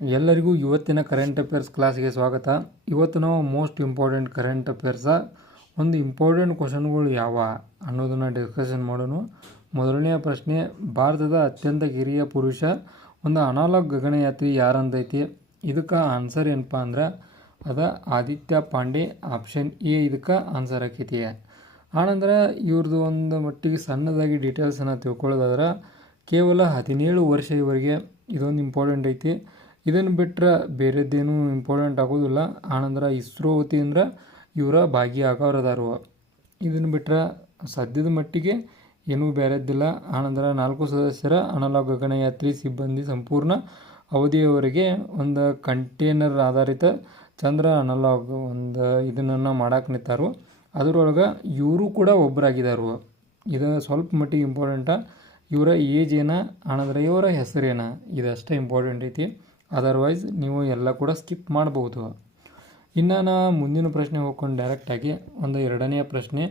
ಎಲ್ಲರಿಗೂ ಇವತ್ತಿನ current affairs ಕ್ಲಾಸ್ಗೆ ಸ್ವಾಗತ. ಇವತ್ತು ನಾವು ಮೋಸ್ಟ್ ಇಂಪಾರ್ಟೆಂಟ್ ಕರೆಂಟ್ ಅಫೇರ್ಸ ಒಂದು ಇಂಪಾರ್ಟೆಂಟ್ ಕ್ವಶನ್ಗಳು ಯಾವ ಅನ್ನೋದನ್ನು ಡಿಸ್ಕಷನ್ ಮಾಡೋಣ. ಮೊದಲನೆಯ ಪ್ರಶ್ನೆ, ಭಾರತದ ಅತ್ಯಂತ ಕಿರಿಯ ಪುರುಷ ಒಂದು ಅನಾಲಾಗ್ ಗಗನಯಾತ್ರಿ ಯಾರಂತೈತಿ? ಇದಕ್ಕೆ ಆನ್ಸರ್ ಏನಪ್ಪ ಅಂದ್ರೆ ಅದು ಆದಿತ್ಯ ಪಾಂಡೆ. ಆಪ್ಷನ್ ಎ ಇದಕ್ಕೆ ಆನ್ಸರ್ ಆಕೈತಿ. ಆನಂತರ ಇವ್ರದ್ದು ಒಂದು ಮಟ್ಟಿಗೆ ಸಣ್ಣದಾಗಿ ಡೀಟೇಲ್ಸನ್ನು ತಿಳ್ಕೊಳ್ಳೋದಾದ್ರೆ ಕೇವಲ 17 ವರ್ಷ ಇವರಿಗೆ. ಇದೊಂದು ಇಂಪಾರ್ಟೆಂಟ್ ಐತಿ. ಇದನ್ನು ಬಿಟ್ಟರೆ ಬೇರೆದ್ದೇನು ಇಂಪಾರ್ಟೆಂಟ್ ಆಗೋದಿಲ್ಲ. ಆನಂತರ ಇಸ್ರೋ ವತಿಯಿಂದ ಇವರ ಭಾಗಿಯಾಗೋರದಾರು. ಇದನ್ನು ಬಿಟ್ಟರೆ ಸದ್ಯದ ಮಟ್ಟಿಗೆ ಏನೂ ಬೇರೆದ್ದಿಲ್ಲ. ಆನಂತರ 4 ಸದಸ್ಯರ ಅನಲಾಗ್ ಗಗನಯಾತ್ರಿ ಸಿಬ್ಬಂದಿ ಸಂಪೂರ್ಣ ಅವಧಿಯವರೆಗೆ ಒಂದು ಕಂಟೇನರ್ ಆಧಾರಿತ ಚಂದ್ರ ಅನಲಾಗ್ ಒಂದು ಇದನ್ನು ಮಾಡಕ್ಕೆ ನಿಂತಾರು. ಅದರೊಳಗೆ ಇವರು ಕೂಡ ಒಬ್ಬರಾಗಿದ್ದಾರು. ಇದು ಸ್ವಲ್ಪ ಮಟ್ಟಿಗೆ ಇಂಪಾರ್ಟೆಂಟ. ಇವರ ಏಜ್ ಏನ, ಆನಂತರ ಇವರ ಹೆಸರೇನ, ಇದಷ್ಟೇ ಇಂಪಾರ್ಟೆಂಟ್ ಐತಿ. ಅದರ್ವೈಸ್ ನೀವು ಎಲ್ಲ ಕೂಡ ಸ್ಕಿಪ್ ಮಾಡ್ಬೋದು. ಇನ್ನು ನಾ ಮುಂದಿನ ಪ್ರಶ್ನೆ ಹೋಗ್ಕೊಂಡು ಡೈರೆಕ್ಟಾಗಿ ಒಂದು ಎರಡನೆಯ ಪ್ರಶ್ನೆ,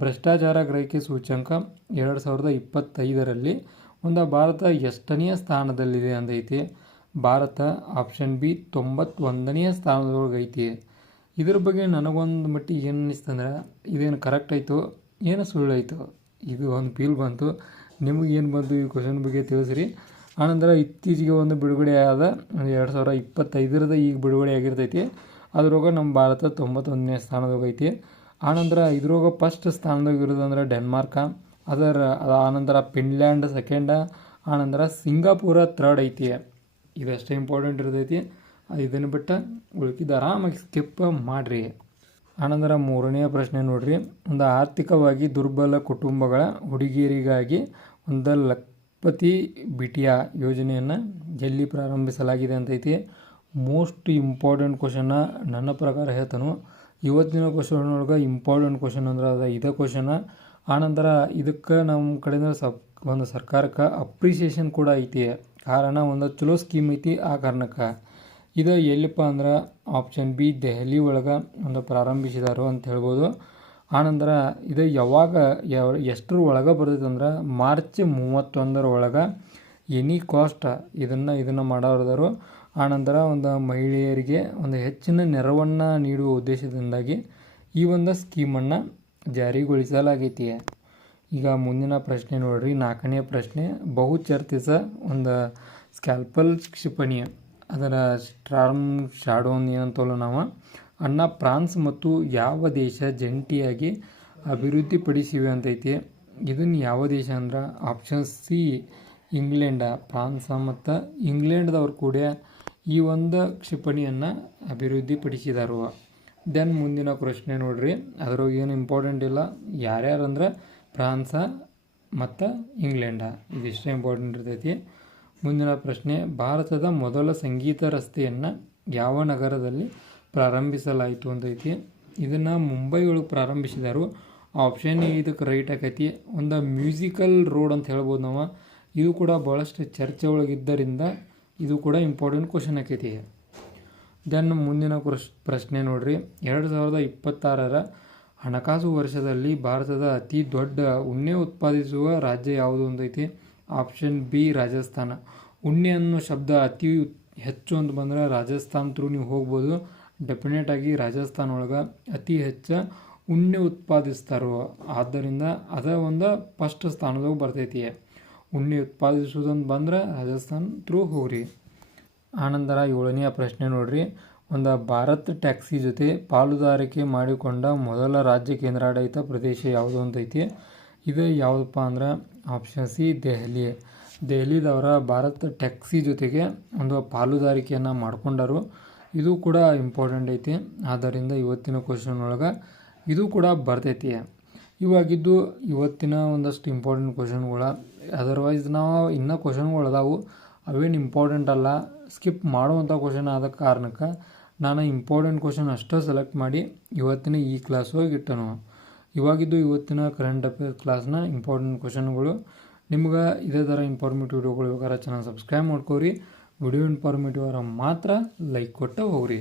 ಭ್ರಷ್ಟಾಚಾರ ಗ್ರಹಿಕೆ ಸೂಚ್ಯಂಕ 2025ರಲ್ಲಿ ಒಂದು ಭಾರತ ಎಷ್ಟನೆಯ ಸ್ಥಾನದಲ್ಲಿದೆ ಅಂತೈತಿ? ಭಾರತ ಆಪ್ಷನ್ ಬಿ 91ನೆಯ ಸ್ಥಾನದೊಳಗೆ ಐತಿ. ಇದ್ರ ಬಗ್ಗೆ ನನಗೊಂದು ಮಟ್ಟಿಗೆ ಏನು ಅನ್ನಿಸ್ತಂದ್ರೆ ಇದೇನು ಕರೆಕ್ಟ್ ಆಯಿತು ಏನು ಸುಳ್ಳಾಯಿತು, ಇದು ಒಂದು ಫೀಲ್ ಬಂತು. ನಿಮಗೆ ಏನು ಬಂತು ಈ ಕ್ವಶನ್ ಬಗ್ಗೆ ತಿಳಿಸ್ರಿ. ಆನಂತರ ಇತ್ತೀಚೆಗೆ ಒಂದು ಬಿಡುಗಡೆ ಆದ 2025ರದ ಈಗ ಬಿಡುಗಡೆ ಆಗಿರ್ತೈತಿ. ಅದ್ರೊಳಗೆ ನಮ್ಮ ಭಾರತ 91ನೇ ಸ್ಥಾನದಾಗ ಐತಿ. ಆನಂತರ ಇದ್ರೊಳಗೆ ಫಸ್ಟ್ ಸ್ಥಾನದಾಗ ಇರೋದಂದ್ರೆ ಡೆನ್ಮಾರ್ಕ, ಆನಂತರ ಫಿನ್ಲ್ಯಾಂಡ್ ಸೆಕೆಂಡ, ಆನಂತರ ಸಿಂಗಾಪುರ ಥರ್ಡ್ ಐತಿ. ಇದಷ್ಟೇ ಇಂಪಾರ್ಟೆಂಟ್ ಇರ್ತೈತಿ. ಇದನ್ನು ಬಿಟ್ಟು ಉಳ್ಕಿದ್ದು ಆರಾಮಾಗಿ ಸ್ಕಿಪ್ ಮಾಡಿರಿ. ಆನಂತರ ಮೂರನೆಯ ಪ್ರಶ್ನೆ ನೋಡ್ರಿ, ಒಂದು ಆರ್ಥಿಕವಾಗಿ ದುರ್ಬಲ ಕುಟುಂಬಗಳ ಹುಡುಗಿಯರಿಗಾಗಿ ಒಂದು ಲಖಪತಿ ಬಿಟಿಯಾ ಯೋಜನೆಯನ್ನು ಎಲ್ಲಿ ಪ್ರಾರಂಭಿಸಲಾಗಿದೆ ಅಂತೈತಿ? ಮೋಸ್ಟ್ ಇಂಪಾರ್ಟೆಂಟ್ ಕ್ವಶನ್ನ ನನ್ನ ಪ್ರಕಾರ ಹೇಳ್ತಾನು. ಇವತ್ತಿನ ಕ್ವಶನ್ ಒಳಗೆ ಇಂಪಾರ್ಟೆಂಟ್ ಕ್ವಶನ್ ಅಂದ್ರೆ ಅದು ಇದೇ ಕ್ವಶನ. ಆನಂತರ ಇದಕ್ಕೆ ನಮ್ಮ ಕಡೆಯಿಂದ ಒಂದು ಸರ್ಕಾರಕ್ಕೆ ಅಪ್ರಿಸಿಯೇಷನ್ ಕೂಡ ಐತಿ. ಕಾರಣ ಒಂದು ಚಲೋ ಸ್ಕೀಮ್ ಐತಿ. ಆ ಕಾರಣಕ್ಕೆ ಇದು ಎಲ್ಲಿಪ್ಪ ಅಂದ್ರೆ ಆಪ್ಷನ್ ಬಿ ದೆಹಲಿ ಒಳಗೆ ಒಂದು ಪ್ರಾರಂಭಿಸಿದಾರು ಅಂತ ಹೇಳ್ಬೋದು. ಆನಂತರ ಇದು ಯಾವಾಗ ಎಷ್ಟರ ಒಳಗೆ ಬರ್ತೈತೆ ಅಂದ್ರೆ ಮಾರ್ಚ್ 31 ಒಳಗೆ ಎನಿ ಕಾಸ್ಟ್ ಇದನ್ನು ಮಾಡೋರದಾರು. ಆನಂತರ ಒಂದು ಮಹಿಳೆಯರಿಗೆ ಒಂದು ಹೆಚ್ಚಿನ ನೆರವನ್ನು ನೀಡುವ ಉದ್ದೇಶದಿಂದಾಗಿ ಈ ಒಂದು ಸ್ಕೀಮನ್ನು ಜಾರಿಗೊಳಿಸಲಾಗೈತಿ. ಈಗ ಮುಂದಿನ ಪ್ರಶ್ನೆ ನೋಡ್ರಿ, 4ನೇ ಪ್ರಶ್ನೆ, ಬಹುಚರ್ಚಿತ ಒಂದು ಸ್ಕ್ಯಾಲ್ಪಲ್ ಕ್ಷಿಪಣಿ ಅದರ ಸ್ಟಾರ್ಮ್ ಶಾಡೋ ಏನಂತಲ್ಲ ನಾವು ಅನ್ನ ಫ್ರಾನ್ಸ್ ಮತ್ತು ಯಾವ ದೇಶ ಜಂಟಿಯಾಗಿ ಅಭಿವೃದ್ಧಿಪಡಿಸಿವೆ ಅಂತೈತಿ? ಇದನ್ನು ಯಾವ ದೇಶ ಅಂದ್ರೆ ಆಪ್ಷನ್ ಸಿ ಇಂಗ್ಲೆಂಡ. ಫ್ರಾನ್ಸ್ ಮತ್ತು ಇಂಗ್ಲೆಂಡ್ದವ್ರು ಕೂಡ ಈ ಒಂದು ಕ್ಷಿಪಣಿಯನ್ನು ಅಭಿವೃದ್ಧಿಪಡಿಸಿದಾರು. ದೆನ್ ಮುಂದಿನ ಪ್ರಶ್ನೆ ನೋಡ್ರಿ, ಅದ್ರಾಗ ಏನು ಇಂಪಾರ್ಟೆಂಟ್ ಇಲ್ಲ. ಯಾರ್ಯಾರಂದ್ರೆ ಫ್ರಾನ್ಸ ಮತ್ತು ಇಂಗ್ಲೆಂಡ, ಇದಿಷ್ಟೇ ಇಂಪಾರ್ಟೆಂಟ್ ಇರ್ತೈತಿ. ಮುಂದಿನ ಪ್ರಶ್ನೆ, ಭಾರತದ ಮೊದಲ ಸಂಗೀತ ರಸ್ತೆಯನ್ನು ಯಾವ ನಗರದಲ್ಲಿ ಪ್ರಾರಂಭಿಸಲಾಯಿತು ಅಂತೈತಿ? ಇದನ್ನು ಮುಂಬೈ ಒಳಗೆ ಪ್ರಾರಂಭಿಸಿದಾರು. ಆಪ್ಷನ್ ಇದಕ್ಕೆ ರೈಟ್ ಆಕೈತಿ. ಒಂದು ಮ್ಯೂಸಿಕಲ್ ರೋಡ್ ಅಂತ ಹೇಳ್ಬೋದು ನಾವು. ಇದು ಕೂಡ ಭಾಳಷ್ಟು ಚರ್ಚೆ ಒಳಗಿದ್ದರಿಂದ ಇದು ಕೂಡ ಇಂಪಾರ್ಟೆಂಟ್ ಕ್ವಶನ್ ಆಕೈತಿ. ದೆನ್ ಮುಂದಿನ ಪ್ರಶ್ನೆ ನೋಡ್ರಿ, 2026ರ ಹಣಕಾಸು ವರ್ಷದಲ್ಲಿ ಭಾರತದ ಅತಿ ದೊಡ್ಡ ಉಣ್ಣೆ ಉತ್ಪಾದಿಸುವ ರಾಜ್ಯ ಯಾವುದು ಅಂತೈತಿ? Option B Rajasthan. ಉಣ್ಣೆ ಅನ್ನೋ ಶಬ್ದ ಅತಿ ಹೆಚ್ಚು ಅಂತ ಬಂದರೆ ರಾಜಸ್ಥಾನ್ ಥ್ರೂ ನೀವು ಹೋಗ್ಬೋದು. ಡೆಫಿನೆಟಾಗಿ ರಾಜಸ್ಥಾನ ಒಳಗೆ ಅತಿ ಹೆಚ್ಚು ಉಣ್ಣೆ ಉತ್ಪಾದಿಸ್ತಾರೋ, ಆದ್ದರಿಂದ ಅದ ಒಂದು ಫಸ್ಟ್ ಸ್ಥಾನದಾಗ ಬರ್ತೈತಿ. ಉಣ್ಣೆ ಉತ್ಪಾದಿಸೋದಂತ ಬಂದ್ರೆ ರಾಜಸ್ಥಾನ್ ಥ್ರೂ ಹೋಗ್ರಿ. ಆನಂತರ 7ನೆಯ ಪ್ರಶ್ನೆ ನೋಡ್ರಿ, ಒಂದು ಭಾರತ್ ಟ್ಯಾಕ್ಸಿ ಜೊತೆ ಪಾಲುದಾರಿಕೆ ಮಾಡಿಕೊಂಡ ಮೊದಲ ರಾಜ್ಯ ಕೇಂದ್ರಾಡಳಿತ ಪ್ರದೇಶ ಯಾವುದು ಅಂತೈತಿ? ಇದು ಯಾವುದಪ್ಪ ಅಂದ್ರೆ ಆಪ್ಷನ್ ಸಿ ದೆಹಲಿ. ದೆಹಲಿದವರ ಭಾರತ್ ಟ್ಯಾಕ್ಸಿ ಜೊತೆಗೆ ಒಂದು ಪಾಲುದಾರಿಕೆಯನ್ನು ಮಾಡಿಕೊಂಡರು. ಇದು ಕೂಡ ಇಂಪಾರ್ಟೆಂಟ್ ಐತಿ. ಆದ್ದರಿಂದ ಇವತ್ತಿನ ಕ್ವಶನ್ ಒಳಗೆ ಇದು ಕೂಡ ಬರ್ತೈತಿ. ಇವಾಗಿದ್ದು ಇವತ್ತಿನ ಒಂದಷ್ಟು ಇಂಪಾರ್ಟೆಂಟ್ ಕ್ವಶನ್ಗಳು. ಅದರ್ವೈಸ್ ನಾವು ಇನ್ನೂ ಕ್ವಶನ್ಗಳು ಅದಾವು, ಅವೇನು ಇಂಪಾರ್ಟೆಂಟ್ ಅಲ್ಲ, ಸ್ಕಿಪ್ ಮಾಡುವಂಥ ಕ್ವಶನ್ ಆದ ಕಾರಣಕ್ಕೆ ನಾನು ಇಂಪಾರ್ಟೆಂಟ್ ಕ್ವಶನ್ ಅಷ್ಟೇ ಸೆಲೆಕ್ಟ್ ಮಾಡಿ ಇವತ್ತಿನ ಈ ಕ್ಲಾಸ್ ಹೋಗಿ ಇಟ್ಟನು. ಇವಾಗಿದ್ದು ಇವತ್ತಿನ ಕರೆಂಟ್ ಅಫೇರ್ಸ್ ಕ್ಲಾಸ್ನ ಇಂಪಾರ್ಟೆಂಟ್ ಕ್ವಶನ್ಗಳು. ನಿಮ್ಗೆ ಇದೇ ಥರ ಇನ್ಫಾರ್ಮೇಟಿವ್ ವಿಡಿಯೋಗಳು ಬೇಕಾದ್ರೆ ಚಾನಲ್ ಸಬ್ಸ್ಕ್ರೈಬ್ ಮಾಡ್ಕೋರಿ. ವಿಡಿಯೋ ಇನ್ಫಾರ್ಮೇಟಿವ್ ಮಾತ್ರ ಲೈಕ್ ಕೊಟ್ಟು ಹೋಗ್ರಿ.